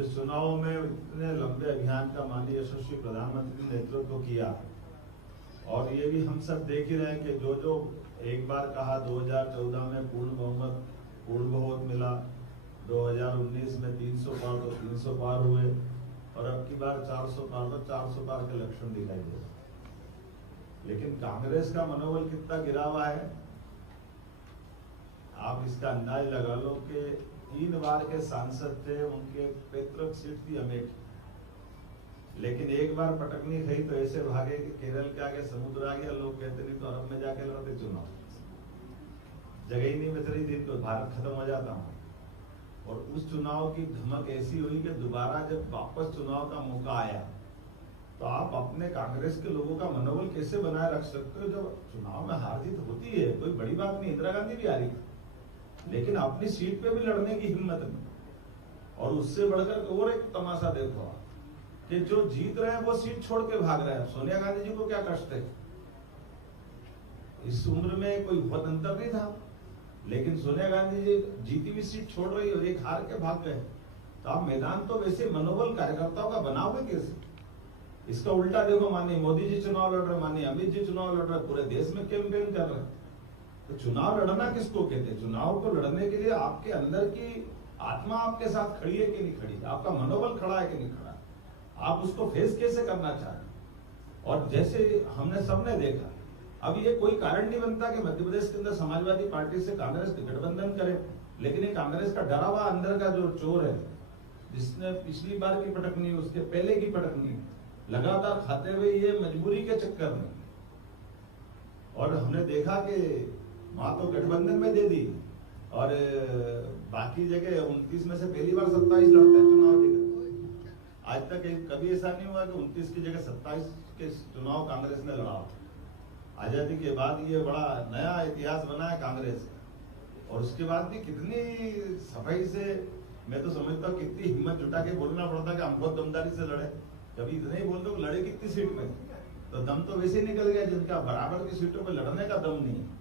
जिस चुनाव में इतने लंबे अभियान का माननीय यशस्वी प्रधानमंत्री ने नेतृत्व किया, और ये भी हम सब देख ही रहे हैं कि जो जो एक बार कहा 2014 में पूर्ण बहुमत मिला, 2019 में 300 पार तो 300 पार हुए, और अब की बार 400 पार तो 400 पार के लक्षण दिखाई दे रहे। लेकिन कांग्रेस का मनोबल कितना गिरा हुआ है, आप इसका अंदाज लगा लो कि 3 बार के सांसद थे, उनके पैतृक सीट थी अमेठी, लेकिन एक बार पटकनी खई तो ऐसे भागे कि केरल के आगे समुद्र आ गया। लोग कहते नहीं तो अरब में जाके लड़ते चुनाव, जगह ही नहीं बच रही थी तो भारत खत्म हो जाता हूँ। और उस चुनाव की धमक ऐसी हुई कि दोबारा जब वापस चुनाव का मौका आया तो आप अपने कांग्रेस के लोगों का मनोबल कैसे बनाए रख सकते हो जब चुनाव में हार जीत होती है, कोई बड़ी बात नहीं। इंदिरा गांधी भी हारी थी, लेकिन अपनी सीट पे भी लड़ने की हिम्मत नहीं। और उससे बढ़कर और एक तमाशा देखो कि जो जीत रहे हैं वो सीट छोड़ के भाग रहे हैं। सोनिया गांधी जी को क्या कष्ट है, इस उम्र में कोई बहुत अंतर नहीं था, लेकिन सोनिया गांधी जी जीती हुई सीट छोड़ रही और एक हार के भाग गए। तो आप मैदान तो वैसे मनोबल कार्यकर्ताओं का बनाओगे कैसे? इसका उल्टा देखो, माननीय मोदी जी चुनाव लड़ रहे, माननीय अमित जी चुनाव लड़ रहे, पूरे देश में कैंपेन कर रहे हैं। तो चुनाव लड़ना किसको कहते हैं? चुनाव को लड़ने के लिए आपके अंदर की आत्मा आपके साथ खड़ी है कि नहीं खड़ी, आपका मनोबल खड़ा है कि नहीं खड़ा, आप उसको फेस कैसे करना चाह रहे। और जैसे हमने सबने देखा, अब ये कोई कारण नहीं बनता कि मध्य प्रदेश के अंदर समाजवादी पार्टी से कांग्रेस गठबंधन करे, लेकिन ये कांग्रेस का डरा हुआ अंदर का जो चोर है, जिसने पिछली बार की पटकनी, उसके पहले की पटकनी लगातार खाते हुए, ये मजबूरी के चक्कर में। और हमने देखा कि वहां तो गठबंधन में दे दी और बाकी जगह 29 में से पहली बार 27 लड़ते हैं चुनाव देकर। आज तक कभी ऐसा नहीं हुआ कि 29 की जगह 27 के चुनाव कांग्रेस ने लड़ा। आजादी के बाद ये बड़ा नया इतिहास बना है कांग्रेस। और उसके बाद भी कितनी सफाई से, मैं तो समझता हूँ कितनी हिम्मत जुटा के बोलना पड़ता कि हम बहुत दमदारी से लड़े। कभी इतना ही बोल दो लड़े कितनी सीट में, तो दम तो वैसे ही निकल गया जिनका बराबर की सीटों पे लड़ने का दम नहीं है।